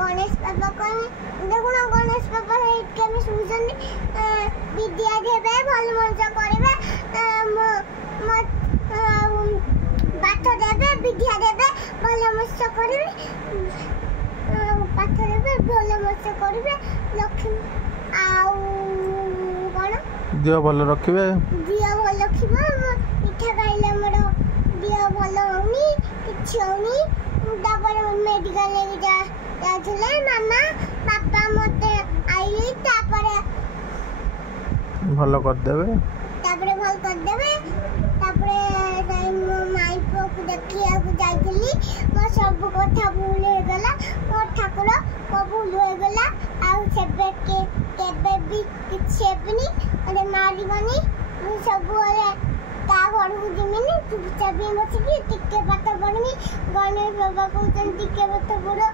गणेश बाबा कहने देखो ना गणेश बाबा केमी सुझनी विद्या देवे भल मंत्र करबे पाठ देवे विद्या देवे भल मंत्र करबे पाठ देवे भल मंत्र करबे लक्ष्मी आउ कोन दिया भल रखिबे दिया भल रखिबे मिठा खाइले मोर दिया भल होनी किछ होनी तापर मेडिकल ले जा जाथले मामा पापा मते आइली तापर भल कर देबे तापर भल कर देबे तापर मो माई को देखिया को जाइली मो सब कथा भूल हो गला मो ठाकुर को भूल हो गला आ सेबे के केबे भी किछ हेबनी अरे मारी बनी सब वाले ता घर को जिमिनी चुपचाप बसिकी टिके पाठ पढ़मी गणेश बाबा कहते टिके पाठ पढ़ो